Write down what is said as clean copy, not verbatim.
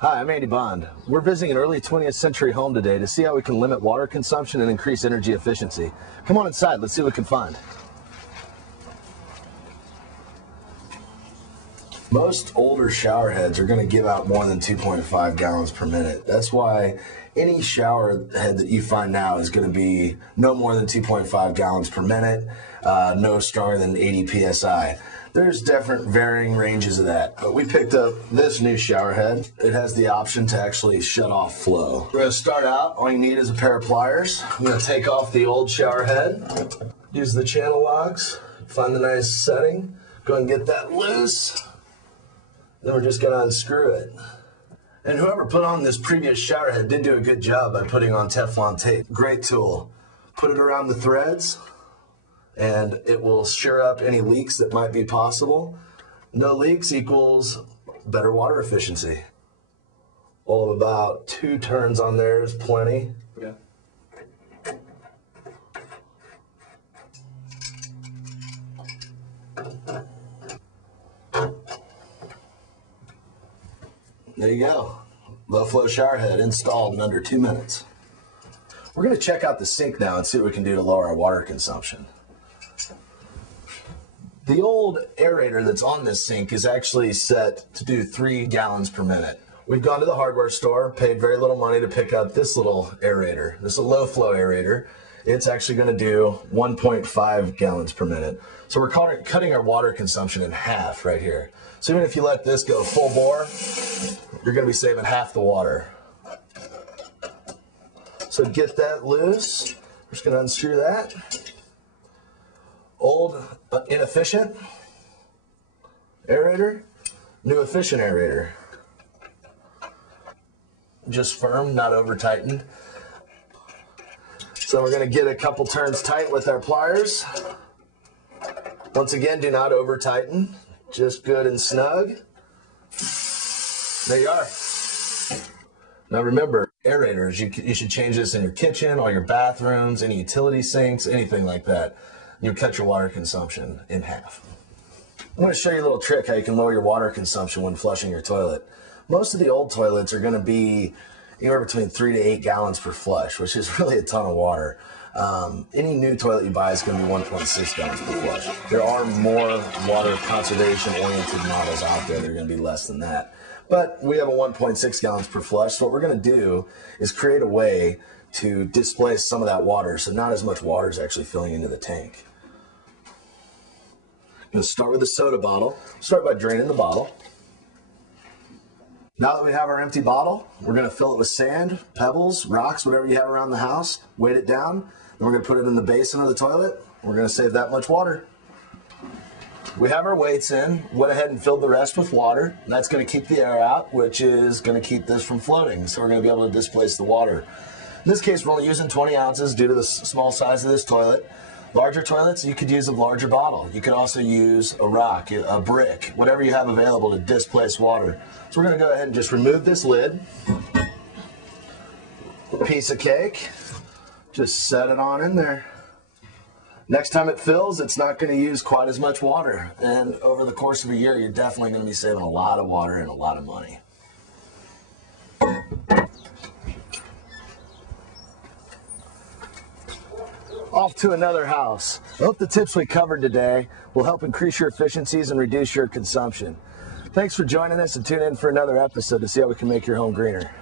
Hi, I'm Andy Bond. We're visiting an early 20th century home today to see how we can limit water consumption and increase energy efficiency. Come on inside, let's see what we can find. Most older shower heads are going to give out more than 2.5 gallons per minute. That's why any shower head that you find now is going to be no more than 2.5 gallons per minute, no stronger than 80 psi. There's different varying ranges of that, but we picked up this new shower head. It has the option to actually shut off flow. We're going to start out, all you need is a pair of pliers. I'm going to take off the old shower head, use the channel locks, find the nice setting, go ahead and get that loose. Then we're just going to unscrew it. And whoever put on this previous shower head did do a good job by putting on Teflon tape. Great tool. Put it around the threads and it will sure up any leaks that might be possible. No leaks equals better water efficiency. All of about 2 turns on there is plenty. Yeah. There you go. Low flow shower head installed in under 2 minutes. We're going to check out the sink now and see what we can do to lower our water consumption. The old aerator that's on this sink is actually set to do 3 gallons per minute. We've gone to the hardware store, paid very little money to pick up this little aerator. This is a low flow aerator. It's actually going to do 1.5 gallons per minute. So we're cutting our water consumption in half right here. So even if you let this go full bore, you're going to be saving half the water. So to get that loose, we're just going to unscrew that. Old inefficient aerator, new efficient aerator. Just firm, not over tightened. So we're going to get a couple turns tight with our pliers. Once again, do not over tighten, just good and snug. There you are. Now remember, aerators, you should change this in your kitchen, all your bathrooms, any utility sinks, anything like that. You'll cut your water consumption in half. I'm going to show you a little trick how you can lower your water consumption when flushing your toilet. Most of the old toilets are going to be anywhere between 3 to 8 gallons per flush, which is really a ton of water. Any new toilet you buy is going to be 1.6 gallons per flush. There are more water conservation oriented models out there that are going to be less than that. But we have a 1.6 gallons per flush, so what we're going to do is create a way to displace some of that water so not as much water is actually filling into the tank. I'm going to start with a soda bottle. Start by draining the bottle. Now that we have our empty bottle, we're going to fill it with sand, pebbles, rocks, whatever you have around the house. Weight it down. Then we're going to put it in the basin of the toilet. We're going to save that much water. We have our weights in. Went ahead and filled the rest with water. That's going to keep the air out, which is going to keep this from floating. So we're going to be able to displace the water. In this case, we're only using 20 ounces due to the small size of this toilet. Larger toilets, you could use a larger bottle. You could also use a rock, a brick, whatever you have available to displace water. So we're going to go ahead and just remove this lid. Piece of cake. Just set it on in there. Next time it fills, it's not going to use quite as much water. And over the course of a year, you're definitely going to be saving a lot of water and a lot of money. Off to another house. I hope the tips we covered today will help increase your efficiencies and reduce your consumption. Thanks for joining us, and tune in for another episode to see how we can make your home greener.